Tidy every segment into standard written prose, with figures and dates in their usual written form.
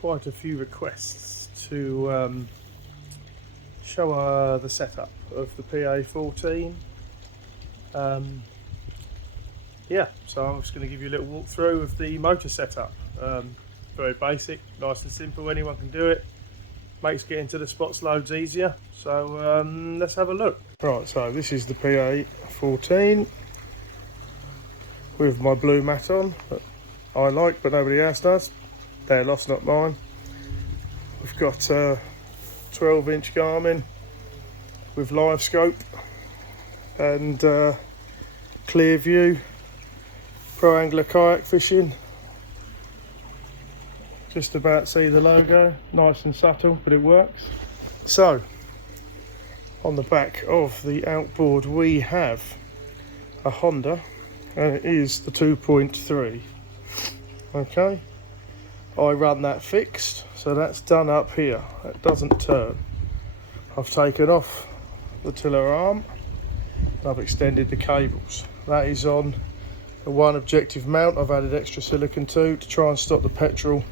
Quite a few requests to show the setup of the PA14. Yeah, so I'm just going to give you a little walkthrough of the motor setup. Very basic, nice and simple, anyone can do it. Makes getting to the spots loads easier, so let's have a look. Right, so this is the PA14 with my blue mat on that I like but nobody else does. They're lost, not mine. We've got a 12-inch Garmin with live scope and clear view, Proanglerkayakfishing. Just about see the logo, nice and subtle, but it works. So, on the back of the outboard we have a Honda, and it is the 2.3. Okay. I run that fixed, so that's done up here. It doesn't turn. I've taken off the tiller arm. I've extended the cables. That is on a one objective mount. I've added extra silicone to try and stop the petrol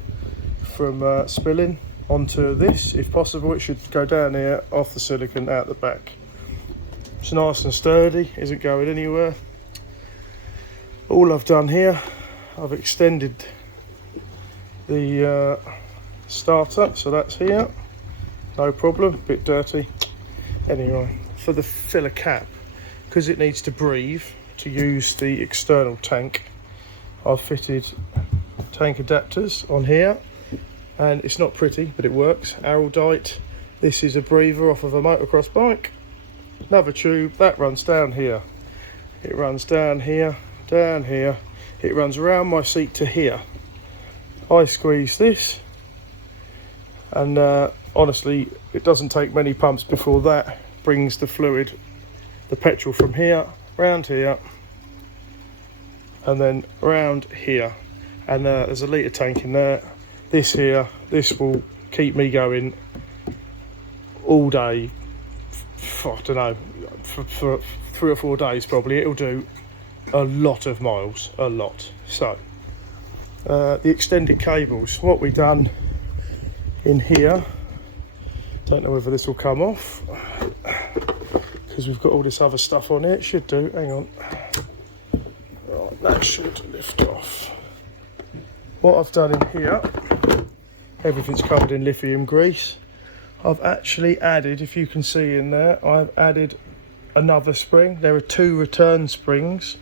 from spilling onto this. If possible, it should go down here off the silicone out the back. It's nice and sturdy, isn't going anywhere. All I've done here, I've extended the starter, so that's here, no problem, bit dirty. Anyway, for the filler cap, because it needs to breathe to use the external tank, I've fitted tank adapters on here, and it's not pretty but it works. Araldite, this is a breather off of a motocross bike. Another tube that runs down here, it runs down here, down here, it runs around my seat to here. I squeeze this, and honestly it doesn't take many pumps before that brings the fluid, the petrol, from here round here and then round here, and there's a litre tank in there. This here, this will keep me going all day, I don't know, for 3 or 4 days probably. It'll do a lot of miles, a lot. So the extended cables, what we've done in here, don't know whether this will come off because we've got all this other stuff on it. It should do, hang on. Right, that should lift off. What I've done in here, everything's covered in lithium grease. I've actually added, if you can see in there, I've added another spring. There are 2 return springs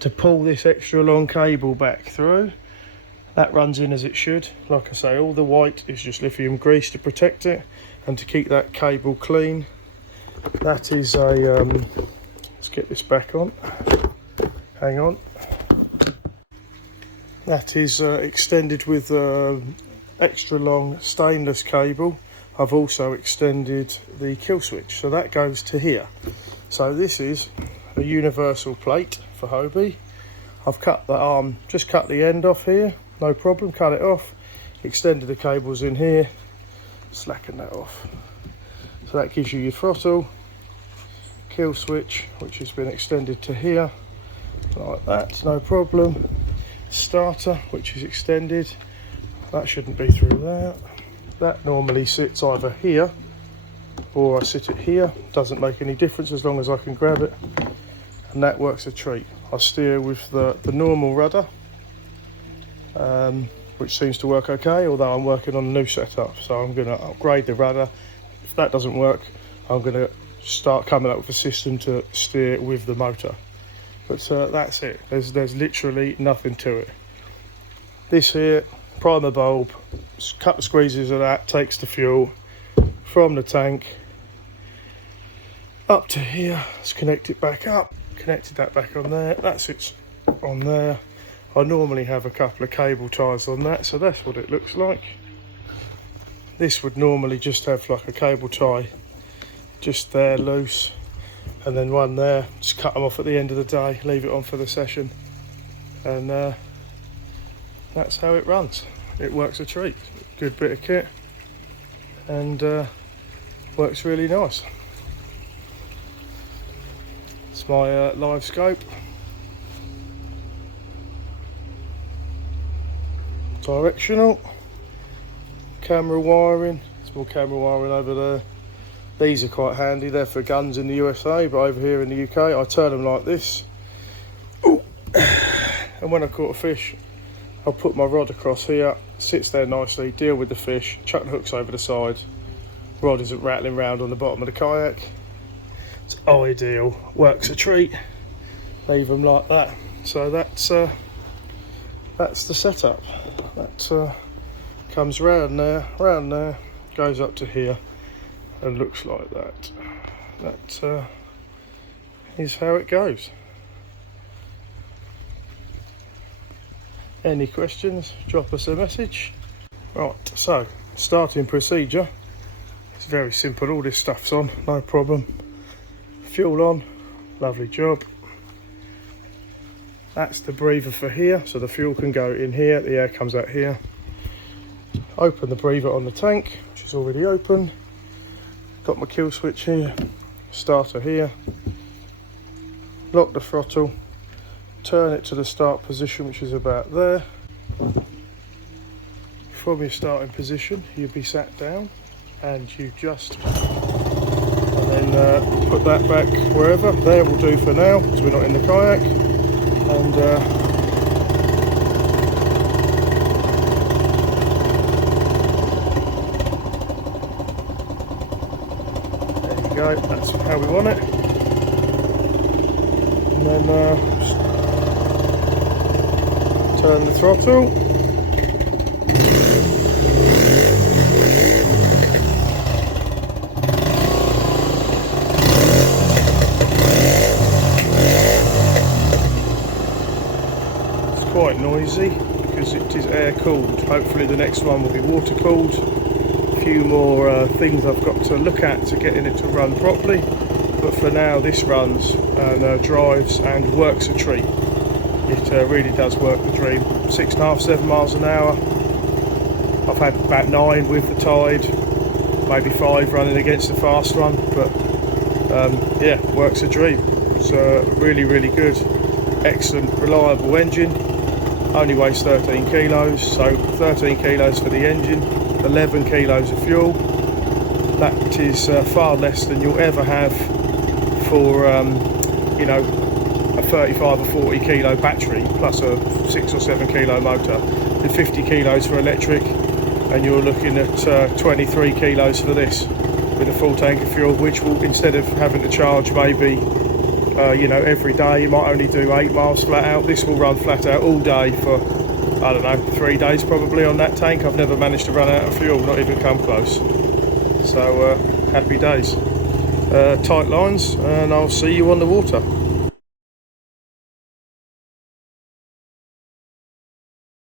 to pull this extra long cable back through. That runs in as it should. Like I say, all the white is just lithium grease to protect it and to keep that cable clean. That is a, let's get this back on, hang on. That is extended with extra long stainless cable. I've also extended the kill switch, so that goes to here. So this is a universal plate for Hobie. I've cut the arm, just cut the end off here, no problem, cut it off, extended the cables in here, slacken that off. So that gives you your throttle, kill switch, which has been extended to here, like that, no problem. Starter, which is extended, that shouldn't be through there. That normally sits either here or I sit it here, doesn't make any difference as long as I can grab it, and that works a treat. I steer with the normal rudder, which seems to work okay, although I'm working on a new setup, so I'm going to upgrade the rudder. If that doesn't work, I'm going to start coming up with a system to steer with the motor. But that's it, there's literally nothing to it. This here, primer bulb, couple of squeezes of that takes the fuel from the tank up to here. Let's connect it back up. Connected that back on there. That's it on there. I normally have a couple of cable ties on that, so that's what it looks like. This would normally just have like a cable tie just there loose, and then one there. Just cut them off at the end of the day, leave it on for the session, and that's how it runs. It works a treat. Good bit of kit, and works really nice. It's my live scope. Directional. Camera wiring. Small camera wiring over there. These are quite handy. They're for guns in the USA, but over here in the UK I turn them like this. Ooh. And when I caught a fish, I'll put my rod across here, sits there nicely, deal with the fish, chuck the hooks over the side. Rod isn't rattling around on the bottom of the kayak. It's ideal, works a treat. Leave them like that. So that's the setup. That comes round there, goes up to here, and looks like that. That is how it goes. Any questions, drop us a message. Right, so starting procedure. It's very simple. All this stuff's on, no problem. Fuel on, lovely job. That's the breather for here, so the fuel can go in here, the air comes out here. Open the breather on the tank, which is already open. Got my kill switch here, starter here. Lock the throttle, turn it to the start position, which is about there. From your starting position, you'll be sat down, and you just and then put that back wherever. There will do for now, because we're not in the kayak. And there you go, that's how we want it. And then turn the throttle. Quite noisy because it is air cooled. Hopefully the next one will be water cooled. A few more things I've got to look at to getting it to run properly, but for now this runs and drives and works a treat. It really does work the dream. 6.5, 7 miles an hour. I've had about 9 with the tide, maybe 5 running against the fast one, but yeah, works a dream. It's really good, excellent, reliable engine. Only weighs 13 kilos, so 13 kilos for the engine, 11 kilos of fuel. That is far less than you'll ever have for you know, a 35 or 40 kilo battery plus a 6 or 7 kilo motor. The 50 kilos for electric, and you're looking at 23 kilos for this with a full tank of fuel, which will, instead of having to charge maybe you know, every day, you might only do 8 miles flat out. This will run flat out all day for, I don't know, 3 days probably on that tank. I've never managed to run out of fuel, not even come close. So happy days. Tight lines, and I'll see you on the water.